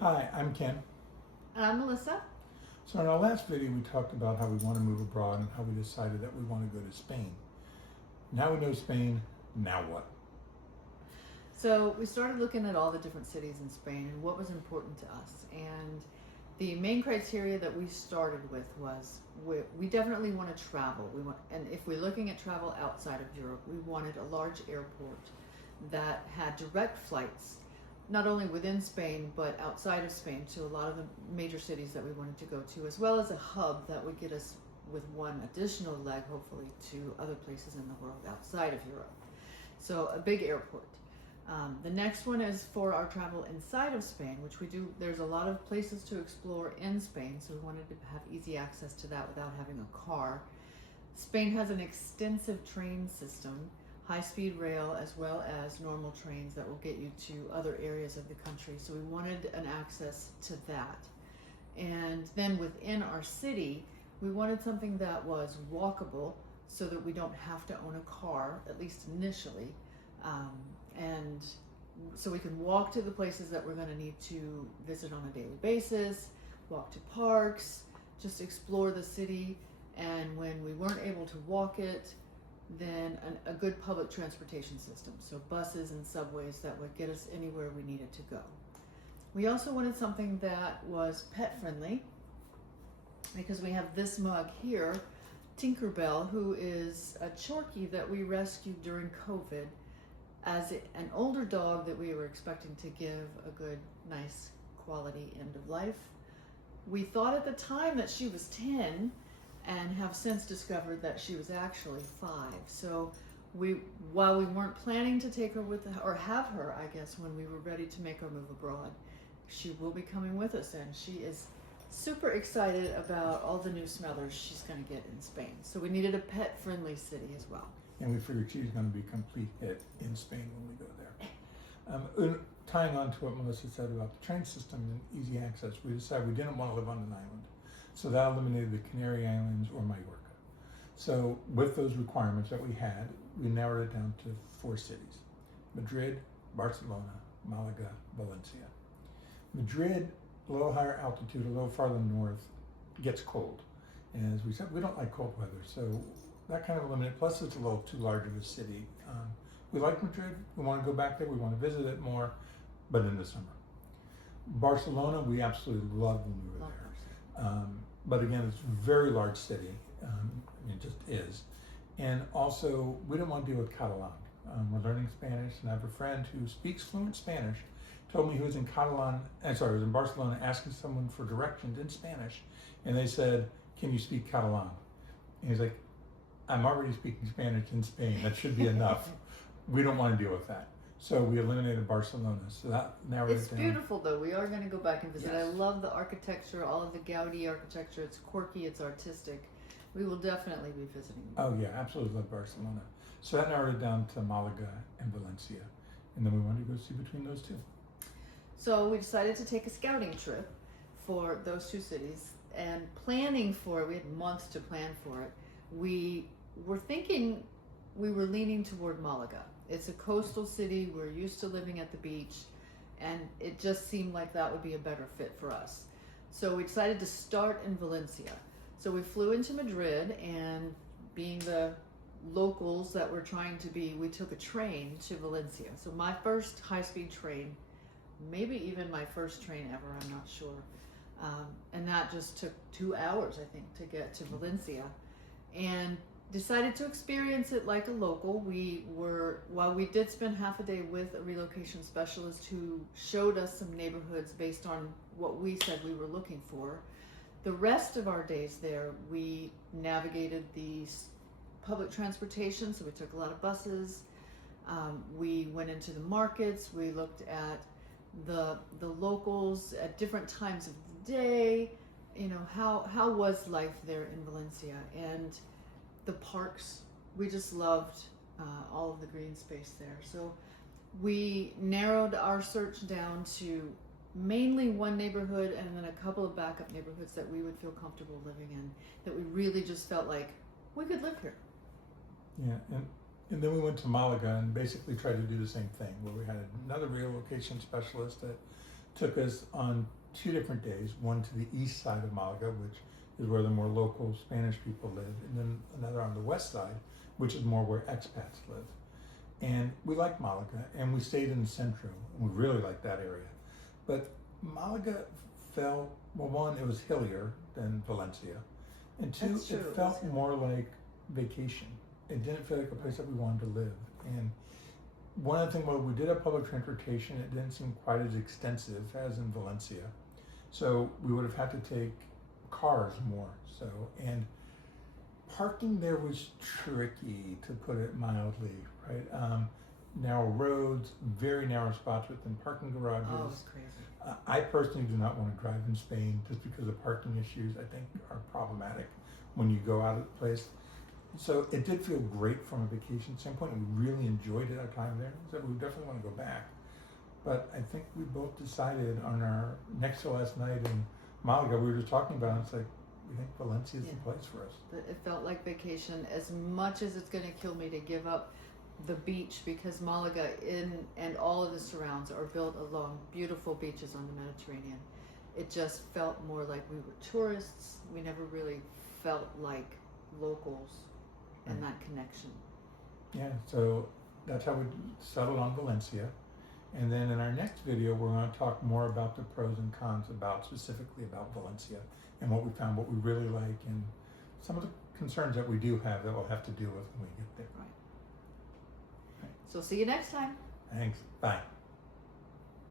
Hi, I'm Ken. And I'm Melissa. So in our last video we talked about how we want to move abroad and how we decided that we want to go to Spain. Now we know Spain, now what? So we started looking at all the different cities in Spain and what was important to us. And the main criteria that we started with was we definitely want to travel. And if we're looking at travel outside of Europe, we wanted a large airport that had direct flights, not only within Spain but outside of Spain, to a lot of the major cities that we wanted to go to, as well as a hub that would get us with one additional leg, hopefully, to other places in the world outside of Europe. So a big airport. The next one is for our travel inside of Spain, which we do. There's a lot of places to explore in Spain, so we wanted to have easy access to that without having a car. Spain has an extensive train system, high-speed rail, as well as normal trains that will get you to other areas of the country. So we wanted an access to that. And then within our city, we wanted something that was walkable so that we don't have to own a car, at least initially. And so we can walk to the places that we're going to need to visit on a daily basis, walk to parks, just explore the city. And when we weren't able to walk it, then a good public transportation system, so buses and subways that would get us anywhere we needed to go. We also wanted something that was pet friendly, because we have this mug here, Tinkerbell, who is a Chorky that we rescued during COVID as an older dog that we were expecting to give a good, nice, quality end of life. We thought at the time that she was 10 and have since discovered that she was actually 5. So while we weren't planning to take her with or have her, I guess, when we were ready to make our move abroad, she will be coming with us, and she is super excited about all the new smellers she's going to get in Spain. So we needed a pet-friendly city as well. And we figured she's going to be a complete hit in Spain when we go there. Tying on to what Melissa said about the train system and easy access, we decided we didn't want to live on an island. So that eliminated the Canary Islands or Mallorca. So with those requirements that we had, we narrowed it down to 4 cities: Madrid, Barcelona, Malaga, Valencia. Madrid, a little higher altitude, a little farther north, gets cold. And as we said, we don't like cold weather, so that kind of eliminated. Plus it's a little too large of a city. We like Madrid, we want to go back there, we want to visit it more, but in the summer. Barcelona, we absolutely loved when we were there. But again, it's a very large city. It just is. And also, we don't want to deal with Catalan. We're learning Spanish, and I have a friend who speaks fluent Spanish, told me he was in in Barcelona asking someone for directions in Spanish, and they said, "Can you speak Catalan?" And he's like, "I'm already speaking Spanish in Spain. That should be enough." We don't want to deal with that. So we eliminated Barcelona. So that narrowed it down. It's beautiful, though. We are going to go back and visit. Yes. I love the architecture, all of the Gaudi architecture. It's quirky, it's artistic. We will definitely be visiting. Oh yeah, absolutely love Barcelona. So that narrowed it down to Malaga and Valencia. And then we wanted to go see between those two. So we decided to take a scouting trip for those 2 cities, and planning for it, we had months to plan for it. We were thinking, we were leaning toward Malaga. It's a coastal city, we're used to living at the beach, and it just seemed like that would be a better fit for us. So we decided to start in Valencia. So we flew into Madrid, and being the locals that we're trying to be, we took a train to Valencia. So my first high-speed train, maybe even my first train ever, I'm not sure. And that just took 2 hours, I think, to get to Valencia. And decided to experience it like a local. While we did spend half a day with a relocation specialist who showed us some neighborhoods based on what we said we were looking for, the rest of our days there, we navigated the public transportation, so we took a lot of buses. We went into the markets, we looked at the locals at different times of the day. You know, how was life there in Valencia? And the parks, we just loved all of the green space there. So we narrowed our search down to mainly one neighborhood and then a couple of backup neighborhoods that we would feel comfortable living in, that we really just felt like we could live here. Yeah, and then we went to Malaga and basically tried to do the same thing, where we had another relocation specialist that took us on 2 different days, one to the east side of Malaga, which is where the more local Spanish people live, and then another on the west side, which is more where expats live. And we liked Malaga, and we stayed in the Centro, and we really liked that area. But Malaga felt, well, one, it was hillier than Valencia, and two, That's true, it it felt was more like vacation. It didn't feel like a place that we wanted to live. And one of the things, well, we did have public transportation, it didn't seem quite as extensive as in Valencia. So we would have had to take cars more. So, and parking there was tricky, to put it mildly, right? Narrow roads, very narrow spots within parking garages. Oh, it was crazy. I personally do not want to drive in Spain just because of parking issues I think are problematic when you go out of the place. So it did feel great from a vacation standpoint, and we really enjoyed it, our time there. So we definitely want to go back. But I think we both decided on our next to last night in Malaga, we were just talking about it, it's like, we think Valencia is the place for us. It felt like vacation as much as it's going to kill me to give up the beach, because Malaga and all of the surrounds are built along beautiful beaches on the Mediterranean. It just felt more like we were tourists. We never really felt like locals and that connection. Yeah, so that's how we settled on Valencia. And then in our next video, we're going to talk more about the pros and cons specifically about Valencia and what we found, what we really like, and some of the concerns that we do have that we'll have to deal with when we get there. Right. So see you next time. Thanks. Bye.